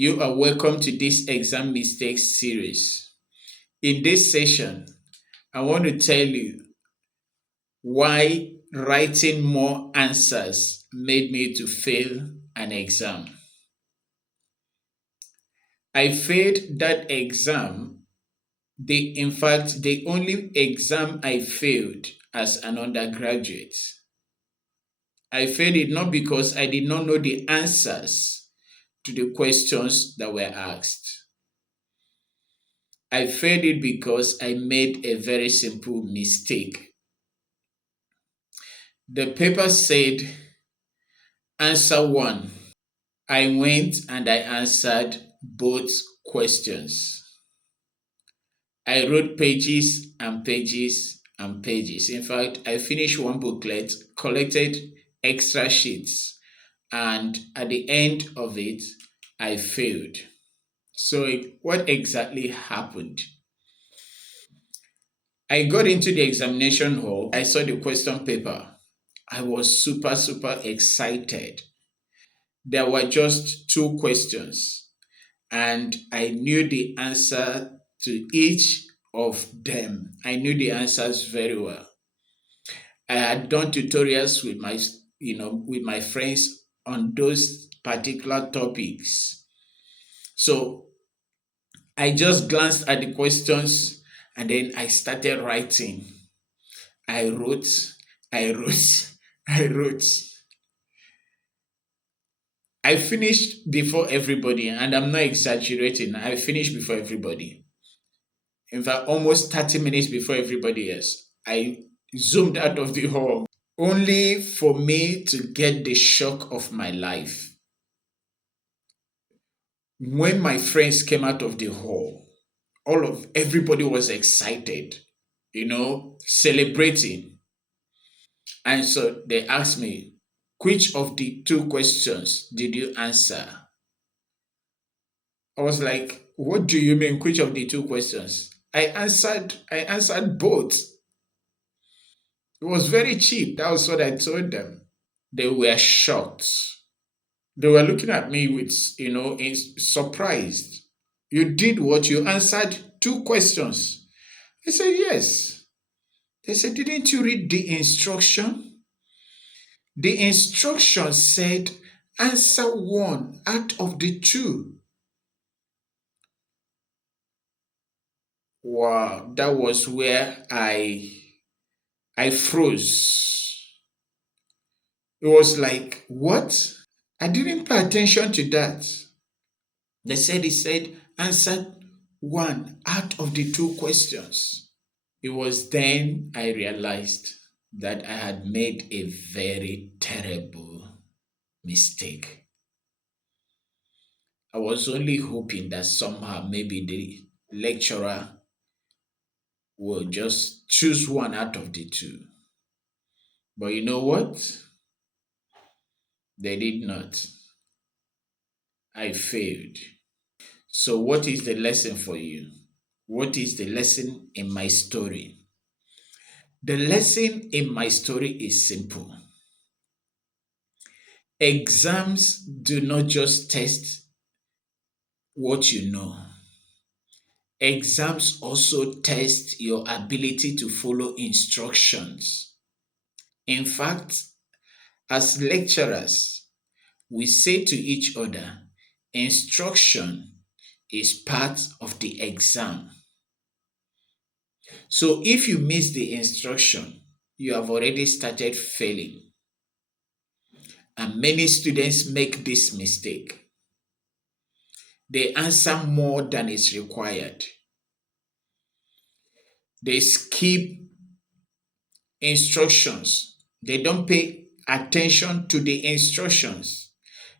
You are welcome to this exam mistakes series. In this session, I want to tell you why writing more answers made me to fail an exam. I failed that exam. In fact, the only exam I failed as an undergraduate. I failed it not because I did not know the answers to the questions that were asked. I failed it because I made a very simple mistake. The paper said, answer one. I went and I answered both questions. I wrote pages and pages and pages. In fact, I finished one booklet, collected extra sheets, and at the end of it, I failed. So, what exactly happened? I got into the examination hall. I saw the question paper. I was super excited. There were just two questions, and I knew the answer to each of them. I knew the answers very well. I had done tutorials with my friends on those particular topics. So I just glanced at the questions and then I started writing. I wrote, I wrote, I wrote. I finished before everybody, and I'm not exaggerating. I finished before everybody. In fact, almost 30 minutes before everybody else. I zoomed out of the hall, only for me to get the shock of my life. When my friends came out of the hall, everybody was excited, celebrating. And so they asked me, which of the two questions did you answer? I was like, what do you mean, which of the two questions? I answered both. It was very cheap. That was what I told them. They were shocked. They were looking at me with, surprised. You did what? You answered two questions. I said, yes. They said, didn't you read the instruction? The instruction said, answer one out of the two. Wow, that was where I froze. It was like, what? I didn't pay attention to that. They said it said answer one out of the two questions. It was then I realized that I had made a very terrible mistake. I was only hoping that somehow maybe the lecturer will just choose one out of the two. But you know what? They did not. I failed. So, what is the lesson for you? What is the lesson in my story? The lesson in my story is simple. Exams do not just test what you know. Exams also test your ability to follow instructions. In fact, as lecturers, we say to each other, instruction is part of the exam. So if you miss the instruction, you have already started failing. And many students make this mistake. They answer more than is required. They skip instructions. They don't pay attention to the instructions.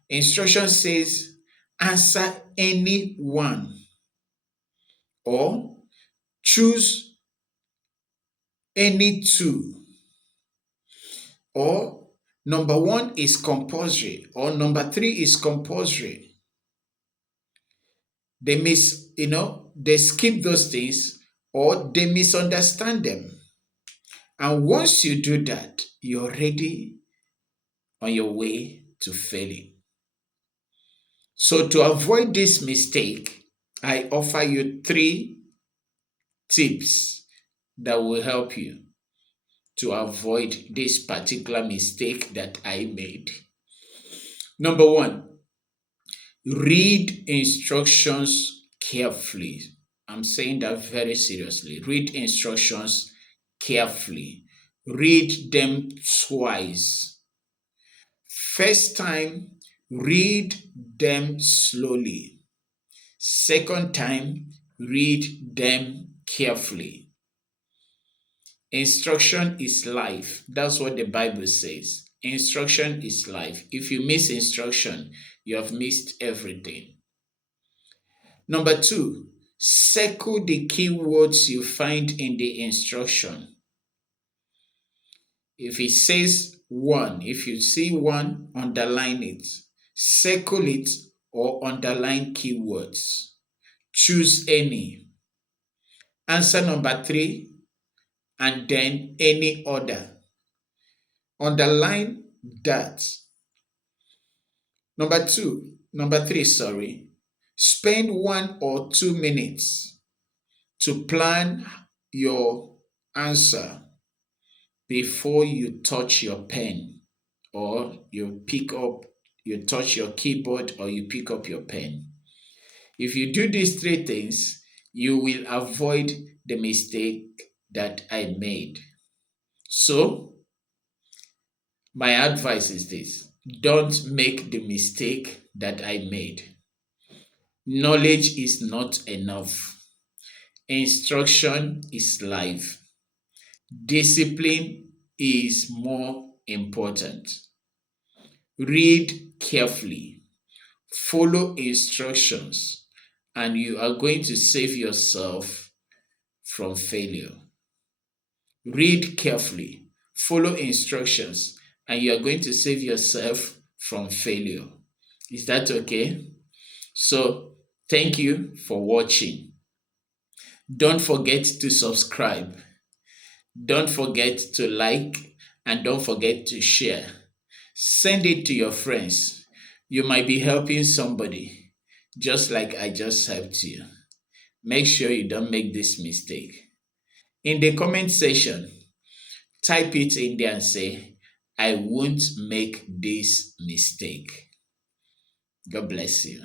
Instruction says answer any one or choose any two, or number one is compulsory or number three is compulsory. They skip those things or they misunderstand them. And once you do that, you're already on your way to failing. So to avoid this mistake, I offer you three tips that will help you to avoid this particular mistake that I made. Number one, read instructions carefully. I'm saying that very seriously. Read instructions carefully. Read them twice. First time, read them slowly. Second time, read them carefully. Instruction is life. That's what the Bible says. Instruction is life. If you miss instruction, you have missed everything. Number two, circle the keywords you find in the instruction. If it says one, if you see one, underline it. Circle it or underline keywords. Choose any. Answer number three, and then any other. Underline that. Number three, sorry. Spend 1 or 2 minutes to plan your answer before you touch your pen or you touch your keyboard or you pick up your pen. If you do these three things, you will avoid the mistake that I made. So, my advice is this: don't make the mistake that I made. Knowledge is not enough. Instruction is life. Discipline is more important. Read carefully, follow instructions, and you are going to save yourself from failure. Read carefully, follow instructions, and you are going to save yourself from failure. Is that okay? So, thank you for watching. Don't forget to subscribe. Don't forget to like, and don't forget to share. Send it to your friends. You might be helping somebody, just like I just helped you. Make sure you don't make this mistake. In the comment section, type it in there and say, I won't make this mistake. God bless you.